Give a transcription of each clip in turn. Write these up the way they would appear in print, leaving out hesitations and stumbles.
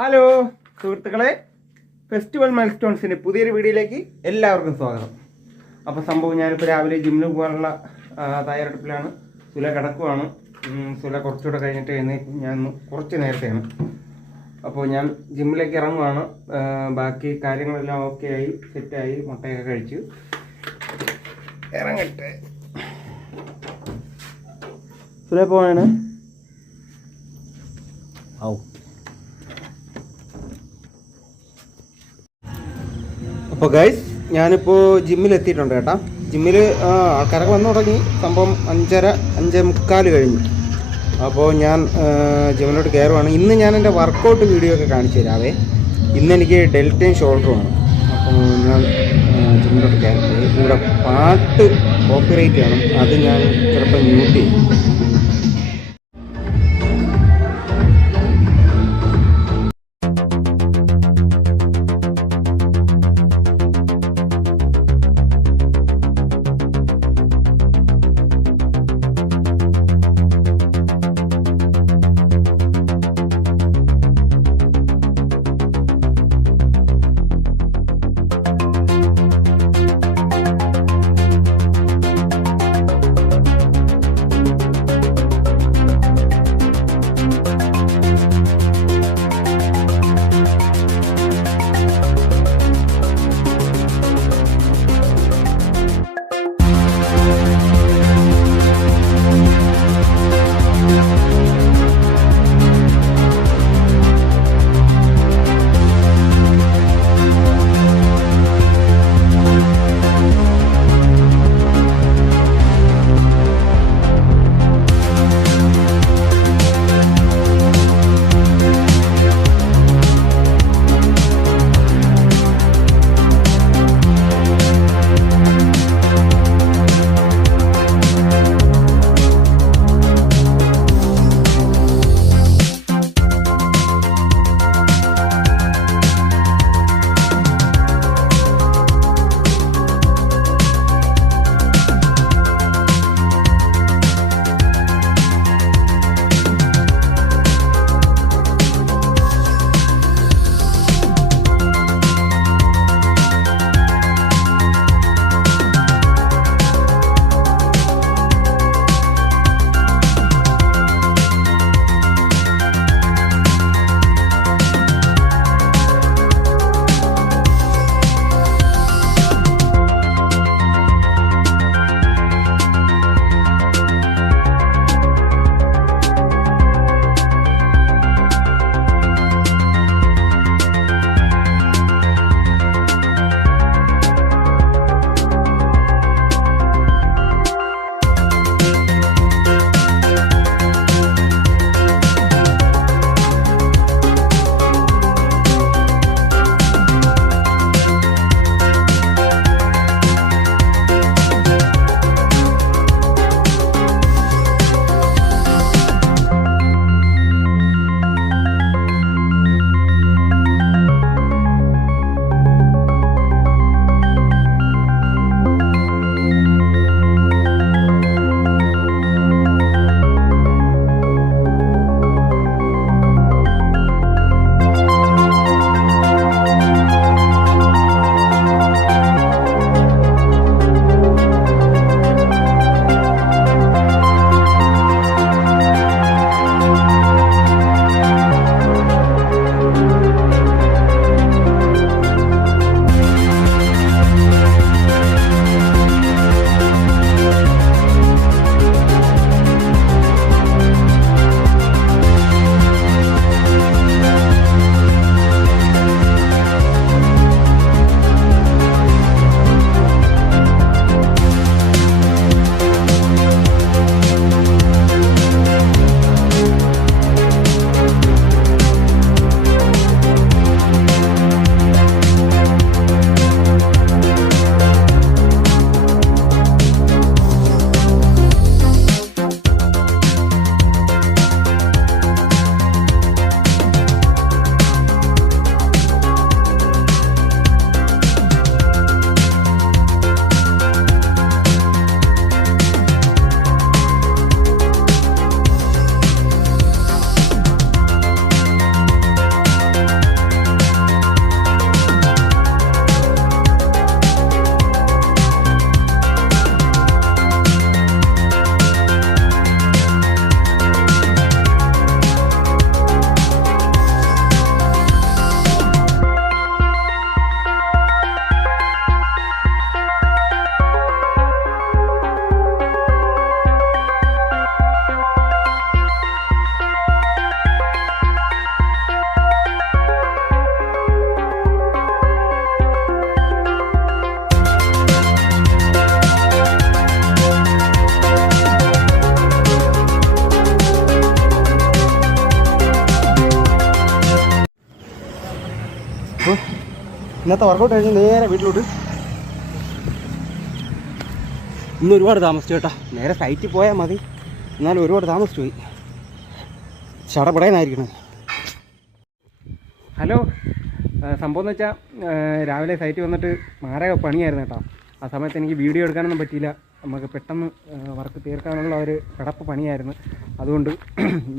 Hello സുഹൃത്തുക്കളെ, festival mile സ്റ്റോൺസിൻ്റെ പുതിയൊരു വീഡിയോയിലേക്ക് എല്ലാവർക്കും സ്വാഗതം. അപ്പോൾ സംഭവം ഞാനിപ്പോൾ രാവിലെ ജിമ്മിന് പോകാനുള്ള തയ്യാറെടുപ്പിലാണ്. സുല കിടക്കുവാണ്. സുല കുറച്ചുകൂടെ കഴിഞ്ഞിട്ട് എഴുന്നേക്കും. ഞാൻ കുറച്ച് നേരത്തെയാണ്. അപ്പോൾ ഞാൻ ജിമ്മിലേക്ക് ഇറങ്ങുവാണ്. ബാക്കി കാര്യങ്ങളെല്ലാം ഓക്കെ ആയി, സെറ്റായി, മുട്ടയൊക്കെ കഴിച്ചു ഇറങ്ങട്ടെ. സുല പോവാണ്. ഔ അപ്പോൾ ഗൈസ്, ഞാനിപ്പോൾ ജിമ്മിലെത്തിയിട്ടുണ്ട് കേട്ടോ. ജിമ്മിൽ ആൾക്കാരൊക്കെ വന്നു തുടങ്ങി. സംഭവം 5:45 കഴിഞ്ഞു. അപ്പോൾ ഞാൻ ജിമ്മിലോട്ട് കയറുവാണ്. ഇന്ന് ഞാൻ എൻ്റെ വർക്കൗട്ട് വീഡിയോ ഒക്കെ കാണിച്ചു തരാവേ. ഇന്ന് എനിക്ക് ഡെൽറ്റയും ഷോൾഡറുമാണ്. അപ്പോൾ ഞാൻ ജിമ്മിലോട്ട് കയറി. ഇവിടെ പാട്ട് കോപ്പിറൈറ്റ് ചെയ്യണം, അത് ഞാൻ ചിലപ്പോൾ മ്യൂട്ട് ചെയ്യും. അപ്പോൾ ഇന്നത്തെ വർക്കൗട്ട് കഴിഞ്ഞ് നേരെ വീട്ടിലോട്ട്. ഇന്ന് ഒരുപാട് താമസിച്ചു കേട്ടോ. നേരെ സൈറ്റിൽ പോയാൽ മതി, എന്നാലും ഒരുപാട് താമസിച്ചു പോയി. ചടപടയെന്നായിരിക്കണം. ഹലോ, സംഭവം എന്ന് വെച്ചാൽ രാവിലെ സൈറ്റിൽ വന്നിട്ട് മാരക പണിയായിരുന്നു കേട്ടോ. ആ സമയത്ത് എനിക്ക് വീഡിയോ എടുക്കാനൊന്നും പറ്റിയില്ല. നമുക്ക് പെട്ടെന്ന് വർക്ക് തീർക്കാനുള്ള ഒരു കിടപ്പ് പണിയായിരുന്നു. അതുകൊണ്ട്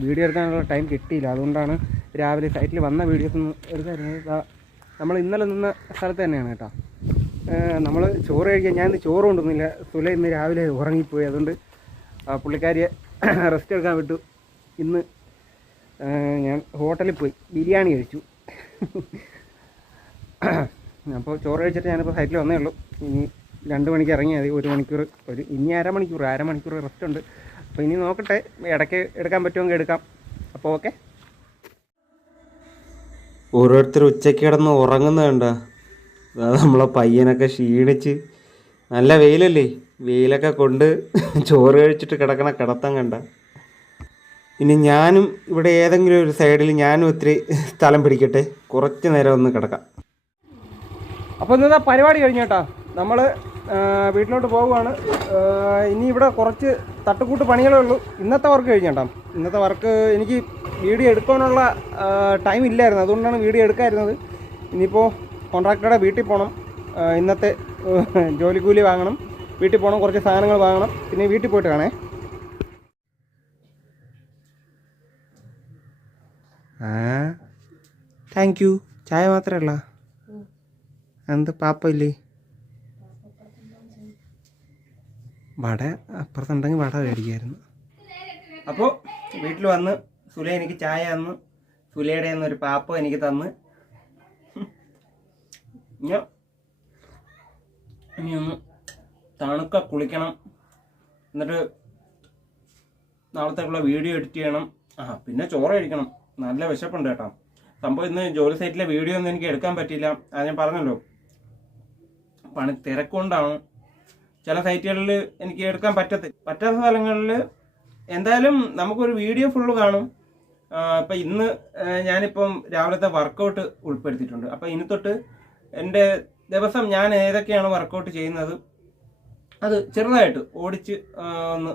വീഡിയോ എടുക്കാനുള്ള ടൈം കിട്ടിയില്ല. അതുകൊണ്ടാണ് രാവിലെ സൈറ്റിൽ വന്ന വീഡിയോസ് ഒന്നും എടുക്കായിരുന്നത്. നമ്മൾ ഇന്നലെ നിന്ന സ്ഥലത്ത് തന്നെയാണ് കേട്ടോ. നമ്മൾ ചോറ് കഴിക്കാൻ ഞാൻ ഇന്ന് ചോറ് കൊണ്ടുവന്നില്ല. സുല ഇന്ന് രാവിലെ ഉറങ്ങിപ്പോയി. അതുകൊണ്ട് പുള്ളിക്കാരിയെ റെസ്റ്റ് എടുക്കാൻ വിട്ടു. ഇന്ന് ഞാൻ ഹോട്ടലിൽ പോയി ബിരിയാണി കഴിച്ചു. അപ്പോൾ ചോറ് കഴിച്ചിട്ട് ഞാനിപ്പോൾ സൈറ്റിൽ വന്നേ ഉള്ളൂ. ഇനി 2 മണിക്ക് ഇറങ്ങിയാൽ മതി. 1 മണിക്കൂർ ഇനി അരമണിക്കൂർ റെസ്റ്റ് ഉണ്ട്. അപ്പോൾ ഇനി നോക്കട്ടെ, ഇടയ്ക്ക് എടുക്കാൻ പറ്റുമെങ്കിൽ എടുക്കാം. അപ്പോൾ ഓക്കെ. ഓരോരുത്തർ ഉച്ചയ്ക്ക് കിടന്ന് ഉറങ്ങുന്നത് കണ്ടോ. അതായത് നമ്മളെ പയ്യനൊക്കെ ക്ഷീണിച്ച്, നല്ല വെയിലല്ലേ, വെയിലൊക്കെ കൊണ്ട് ചോറ് കഴിച്ചിട്ട് കിടക്കണ കിടത്തം കണ്ട. ഇനി ഞാനും ഇവിടെ ഏതെങ്കിലും ഒരു സൈഡിൽ ഞാനും ഇത്തിരി സ്ഥലം പിടിക്കട്ടെ, കുറച്ച് നേരം ഒന്ന് കിടക്കാം. അപ്പോൾ ഇന്നത്തെ പരിപാടി കഴിഞ്ഞു കേട്ടോ. നമ്മൾ വീട്ടിലോട്ട് പോവുകയാണ്. ഇനി ഇവിടെ കുറച്ച് തട്ടുകൂട്ട് പണികളേ ഉള്ളൂ. ഇന്നത്തെ വർക്ക് കഴിഞ്ഞു കേട്ടോ. ഇന്നത്തെ വർക്ക് എനിക്ക് വീഡിയോ എടുക്കാനുള്ള ടൈം ഇല്ലായിരുന്നു. അതുകൊണ്ടാണ് വീഡിയോ എടുക്കാതിരുന്നത്. ഇനിയിപ്പോൾ കോൺട്രാക്ടറുടെ വീട്ടിൽ പോകണം. ഇന്നത്തെ ജോലിക്കൂലി വാങ്ങണം, വീട്ടിൽ പോകണം, കുറച്ച് സാധനങ്ങൾ വാങ്ങണം. പിന്നെ വീട്ടിൽ പോയിട്ട് കാണേ. Thank you. ചായ മാത്രമല്ല, എന്ത് പാപ്പ ഇല്ലേ? വട അപ്പുറത്തുണ്ടെങ്കിൽ വട മേടിക്കായിരുന്നു. അപ്പോൾ വീട്ടിൽ വന്ന് സുല എനിക്ക് ചായ തന്ന്, സുലയുടെ ഒരു പാപ്പ എനിക്ക് തന്ന്. ഇനി ഒന്ന് തണുക്ക കുളിക്കണം. എന്നിട്ട് നാളത്തേക്കുള്ള വീഡിയോ എഡിറ്റ് ചെയ്യണം. പിന്നെ ചോറ് കഴിക്കണം. നല്ല വിശപ്പുണ്ട് കേട്ടോ. സംഭവം ഇന്ന് ജോലി സൈറ്റിലെ വീഡിയോ ഒന്നും എനിക്ക് എടുക്കാൻ പറ്റിയില്ല. അത് ഞാൻ പറഞ്ഞല്ലോ, പണി തിരക്കൊണ്ടാണ്. ചില സൈറ്റുകളിൽ എനിക്ക് എടുക്കാൻ പറ്റാത്ത സ്ഥലങ്ങളിൽ എന്തായാലും നമുക്കൊരു വീഡിയോ ഫുള്ള് കാണും. ഇപ്പം ഇന്ന് ഞാനിപ്പം രാവിലത്തെ വർക്കൗട്ട് ഉൾപ്പെടുത്തിയിട്ടുണ്ട്. അപ്പം ഇനി തൊട്ട് എൻ്റെ ദിവസം ഞാൻ ഏതൊക്കെയാണ് വർക്കൗട്ട് ചെയ്യുന്നത് അത് ചെറുതായിട്ട് ഓടിച്ച് ഒന്ന്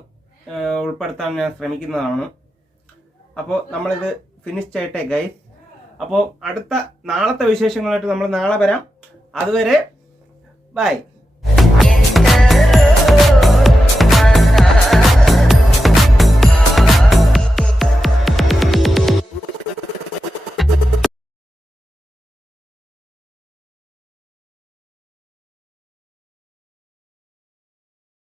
ഉൾപ്പെടുത്താൻ ഞാൻ ശ്രമിക്കുന്നതാണ്. അപ്പോൾ നമ്മളിത് ഫിനിഷ് ചെയ്യട്ടെ ഗൈസ്. അപ്പോൾ നാളത്തെ വിശേഷങ്ങളായിട്ട് നമ്മൾ നാളെ വരാം. അതുവരെ ബൈ.